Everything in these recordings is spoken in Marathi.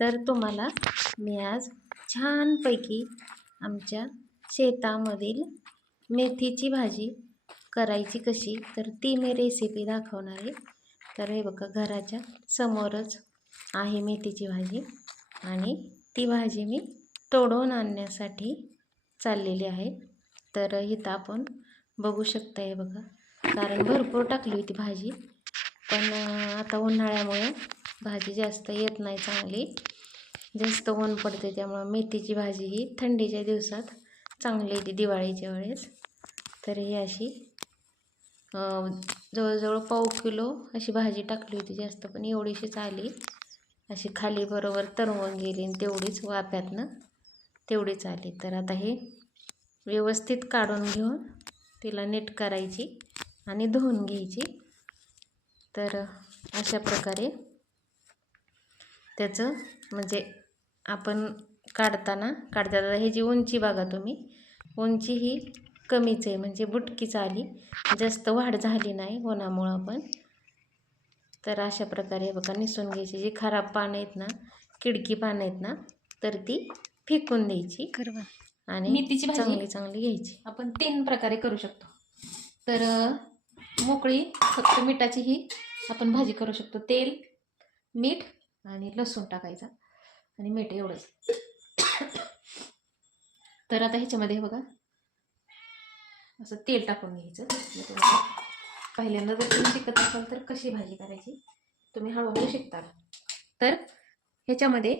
तर तुम्हाला मी आज छानपैकी आमच्या शेतामधील मेथीची भाजी करायची कशी तर ती मी रेसिपी दाखवणार आहे। तर हे बघा घराच्या समोरच आहे मेथीची भाजी आणि ती भाजी मी तोडून आणण्यासाठी चाललेली आहे। तर इथं आपण बघू शकता हे बघा, कारण भरपूर टाकली होती भाजी, पण आता उन्हाळ्यामुळे भाजी जास्त येत नाही चांगली, जास्त ऊन पडते, त्यामुळे मेथीची भाजी ही थंडीच्या दिवसात चांगली येते दिवाळीच्या वेळेस। तर ही अशी जवळजवळ पाव किलो अशी भाजी टाकली होती, जास्त पण एवढीशीच आली, अशी खाली बरोबर तरवून गेली आणि तेवढीच वाफ्यातनं तेवढीच आली। तर आता हे व्यवस्थित काढून घेऊन तिला नीट करायची आणि धुवून घ्यायची। तर अशा प्रकारे त्याचं म्हणजे आपण काढताना ह्याची उंची बघा तुम्ही, उंची ही कमीच आहे, म्हणजे बुटकीच आली, जास्त वाढ झाली नाही उन्हामुळं पण। तर अशा प्रकारे बघा निसून घ्यायची, जी खराब पानं आहेत ना, किडकी पानं आहेत ना, तर ती फेकून द्यायची आणि मेथीची भाजी चांगली घ्यायची। आपण 3 प्रकारे करू शकतो। तर मोकळी फक्त मिठाची ही आपण भाजी करू शकतो। तेल, मीठ आणि लसूण टाकायचा आणि मीठ एवढंच। तर आता ह्याच्यामध्ये बघा असं तेल टाकून घ्यायचं। पहिल्यांदा जर तुम्ही शिकत असाल तर कशी भाजी करायची तुम्ही हळूहळू शिकता। तर ह्याच्यामध्ये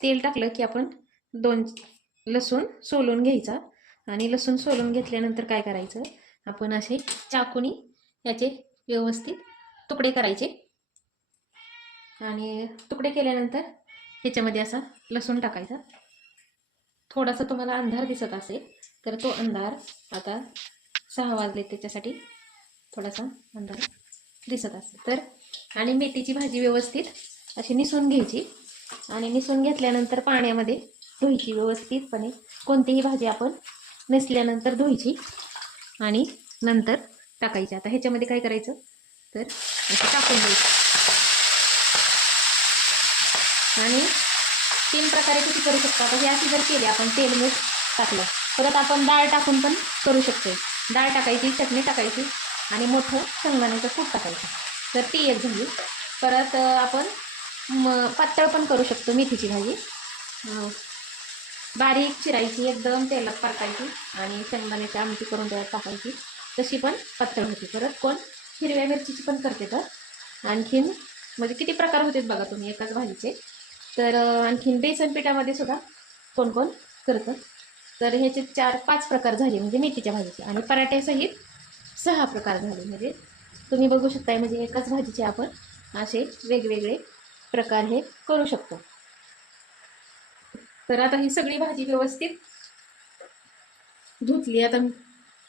तेल टाकलं की आपण 2 लसूण सोलून घ्यायचा आणि लसूण सोलून घेतल्यानंतर काय करायचं, आपण असे चाकूनी याचे व्यवस्थित तुकडे करायचे आणि तुकडे केल्यानंतर ह्याच्यामध्ये असा लसूण टाकायचा। थोडासा तुम्हाला अंधार दिसत असेल तर तो अंधार, आता 6 वाजले त्याच्यासाठी थोडासा अंधार दिसत असेल तर, आणि मेथीची भाजी व्यवस्थित अशी निसून घ्यायची आणि निसून घेतल्यानंतर पाण्यामध्ये धुवायची व्यवस्थितपणे। कोणतीही भाजी आपण नेसल्यानंतर धुवायची आणि नंतर टाकायची। आता ह्याच्यामध्ये काय करायचं तर असं टाकून द्यायचं आणि 3 प्रकारे कशी करू शकतो। आता हे अशी जर केली आपण, तेल मीठ टाकलं, परत आपण डाळ टाकून पण करू शकतो। डाळ टाकायची, चटणी टाकायची आणि मोठं शेंगदाण्याचं कूट टाकायचं, तर ती एक झाली। परत आपण पातळ पण करू शकतो मेथीची भाजी, बारीक चिरायची, एकदम तेलात परतायची आणि शेंगदाण्याची आमटी करून त्यात टाकायची, तशी पण पातळ होती। परत कोण हिरव्या मिरचीची पण करते, तर आणखीन म्हणजे किती प्रकार होते बघा तुम्ही एकाच भाजीचे। तर आणखीन बेसन पिठामध्ये सुद्धा कोण कोण करतं। तर ह्याचे 4-5 प्रकार झाले म्हणजे मेथीच्या भाजीचे, आणि पराठ्यासहित 6 प्रकार झाले। म्हणजे तुम्ही बघू शकताय, म्हणजे एकाच भाजीचे आपण असे वेगवेगळे प्रकार हे करू शकतो। तर आता ही सगळी भाजी व्यवस्थित धुतली। आता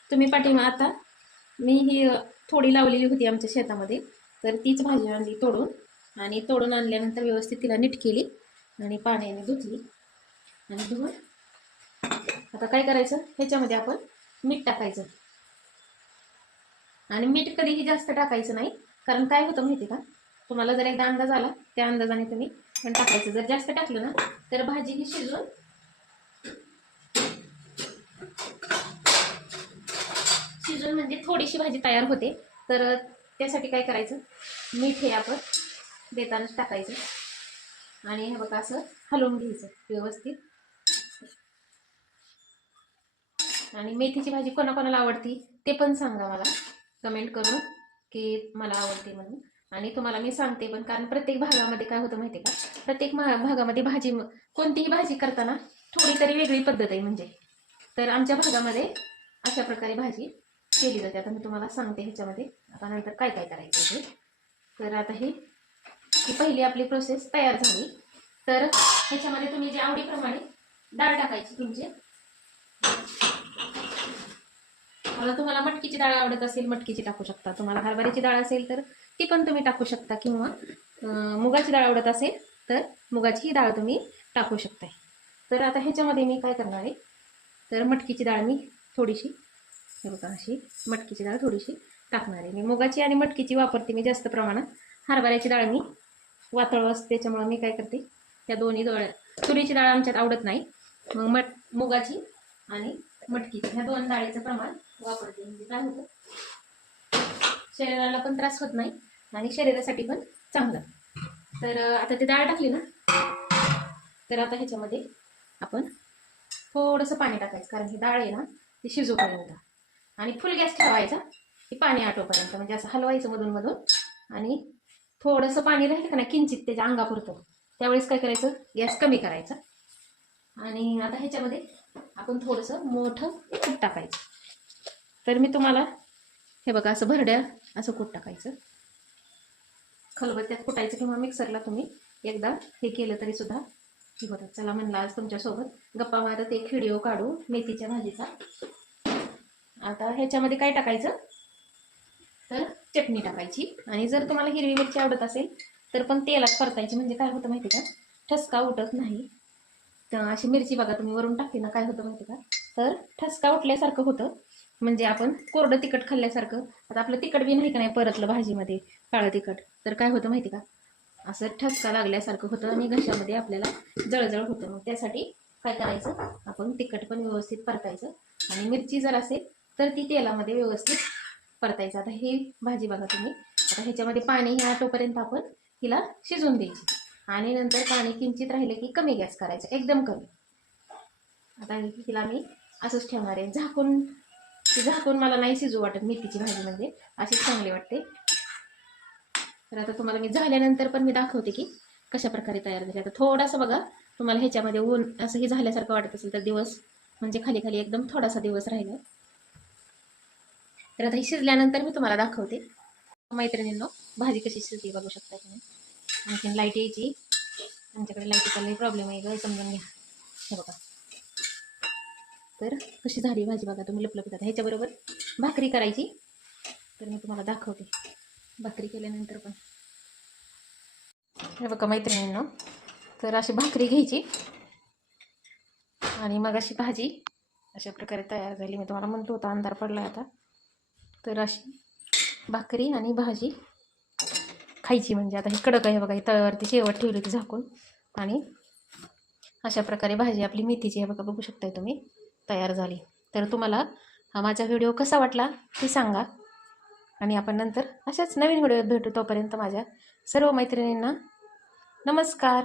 तुम्ही आता मी ही थोडी लावलेली होती आमच्या शेतामध्ये, तर तीच भाजी आणली तोडून, आणि तोडून आणल्यानंतर व्यवस्थित तिला नीट केली आणि पाण्याने धुतली आणि धुवून आता काय करायचं, ह्याच्यामध्ये आपण मीठ टाकायचं। आणि मीठ कधीही जास्त टाकायचं नाही, कारण काय होतं माहिती का, तुम्हाला जर एकदा अंदाज आला त्या अंदाजाने तुम्ही पण टाकायचं। जर जास्त टाकलं ना तर भाजी ही शिजून म्हणजे थोडीशी भाजी तयार होते। तर त्यासाठी काय करायचं, मीठ हे आपण देतानाच टाकायचं आणि हे बघा असं हलवून घ्यायचं व्यवस्थित। आणि मेथीची भाजी कोणाकोणाला आवडती ते पण सांगा मला कमेंट करून की मला आवडते म्हणून, आणि तुम्हाला मी सांगते पण, कारण प्रत्येक भागामध्ये काय होतं माहिती आहे का, प्रत्येक भागामध्ये भाजी कोणतीही भाजी करताना थोडी तरी वेगळी पद्धत आहे म्हणजे। तर आमच्या भागामध्ये अशा प्रकारे भाजी केली जाते। आता मी तुम्हाला सांगते ह्याच्यामध्ये आता नंतर काय काय करायचं ते। तर आता ही पहिली आपली प्रोसेस तयार झाली। तर ह्याच्यामध्ये तुम्ही जे आवडीप्रमाणे डाळ टाकायची तुमची, मला तुम्हाला मटकीची डाळ आवडत असेल मटकीची टाकू शकता, तुम्हाला हरभऱ्याची डाळ असेल तर ती पण तुम्ही टाकू शकता, किंवा मुगाची डाळ आवडत असेल तर मुगाची डाळ तुम्ही टाकू शकता। तर आता ह्याच्यामध्ये मी काय करणार आहे, तर मटकीची डाळ मी थोडीशी, हे बघा अशी मटकीची डाळ थोडीशी टाकणार आहे। मी मुगाची आणि मटकीची वापरते मी जास्त प्रमाणात, हरभऱ्याची डाळ मी वातळ असते त्याच्यामुळे मी काय करते त्या दोन्ही डाळ, तुरीची डाळ आमच्यात आवडत नाही, मग मुगाची आणि मटकीची ह्या दोन डाळीचं प्रमाण वापरते. म्हणजे काय होतं, शरीराला पण त्रास होत नाही आणि शरीरासाठी पण चांगलं. तर आता ती डाळ टाकली ना, तर आता ह्याच्यामध्ये आपण थोडंसं पाणी टाकायचं, कारण ही डाळ आहे ना ती शिजूपर्यंत, आणि फुल गॅस ठेवायचा ती पाणी आटोपर्यंत. म्हणजे असं हलवायचं मधून मधून, आणि थोडंसं पाणी राहिलं का ना किंचित त्याच्या अंगापुरतं, त्यावेळेस काय करायचं, गॅस कमी करायचा. आणि आता ह्याच्यामध्ये आपण थोडंसं मोठं कूट टाकायचं. तर मी तुम्हाला हे बघा असं भरड्या असं कूट टाकायचं, खलबत्त्यात कुटायचं किंवा मिक्सरला तुम्ही एकदा हे केलं तरी सुद्धा हे होतं. चला म्हणलं आज तुमच्यासोबत गप्पा मारत एक व्हिडिओ काढू मेथीच्या भाजीचा. आता ह्याच्यामध्ये काय टाकायचं, तर चटणी टाकायची, आणि जर तुम्हाला हिरवी मिरची आवडत असेल तर पण तेलात परतायची. म्हणजे काय होतं माहिती का, ठसका उठत नाही. तर अशी मिरची बघा तुम्ही वरून टाकली ना, काय होतं माहिती का, तर ठसका उठल्यासारखं होतं. म्हणजे आपण कोरडं तिखट खाल्ल्यासारखं. आता आपलं तिखट बी नाही का नाही परतलं भाजीमध्ये काळं तिखट, तर काय होतं माहिती का, असं ठसका लागल्यासारखं होतं आणि घशामध्ये आपल्याला जळजळ होतं. मग त्यासाठी काय करायचं, आपण तिखट पण व्यवस्थित परतायचं, आणि मिरची जर असेल तर ती तेलामध्ये व्यवस्थित परतायचं. आता ही भाजी बघा तुम्ही, आता ह्याच्यामध्ये पाणी ह्या आटोपर्यंत आपण हिला शिजवून द्यायची, आणि नंतर पाणी किंचित राहिले की कमी गॅस करायचं, एकदम कमी. आता हिला मी असंच ठेवणार आहे झाकून. झाकून मला नाही शिजू वाटत मेथीची भाजी, म्हणजे अशीच चांगली वाटते. तर आता तुम्हाला मी झाल्यानंतर पण मी दाखवते की कशा प्रकारे तयार झाली. आता थोडासा बघा, तुम्हाला ह्याच्यामध्ये ऊन असं हे झाल्यासारखं वाटत असेल तर दिवस म्हणजे खाली खाली एकदम थोडासा दिवस राहिला. तर आता हे शिजल्यानंतर मी तुम्हाला दाखवते. मैत्रिणींनो, भाजी कशी शिजली बघू शकता तुम्ही. आणखीन लाईट यायची, आमच्याकडे लाईटीचा लई प्रॉब्लेम आहे गं, समजून घ्या. हे बघा, तर कशी झाली भाजी बघा तुम्ही, लपलपीत. आता ह्याच्याबरोबर भाकरी करायची, तर मी तुम्हाला दाखवते भाकरी केल्यानंतर पण. हे बघा मैत्रिणींनो, तर अशी भाकरी घ्यायची, आणि मग अशी भाजी अशा प्रकारे तयार झाली. मी तुम्हाला म्हणतो होता अंधार पडला आता. तर अशी भाकरी आणि भाजी खायची. म्हणजे आता ही कडक आहे बघा, ही तव्यावरती शेवट ठेवली होती झाकून, आणि अशा प्रकारे भाजी आपली मेथीची आहे बघा, बघू शकताय तुम्ही, तयार झाली. तर तुम्हाला हा माझा व्हिडिओ कसा वाटला ते सांगा, आणि आपण नंतर अशाच नवीन व्हिडिओत भेटू. तोपर्यंत माझ्या सर्व मैत्रिणींना नमस्कार.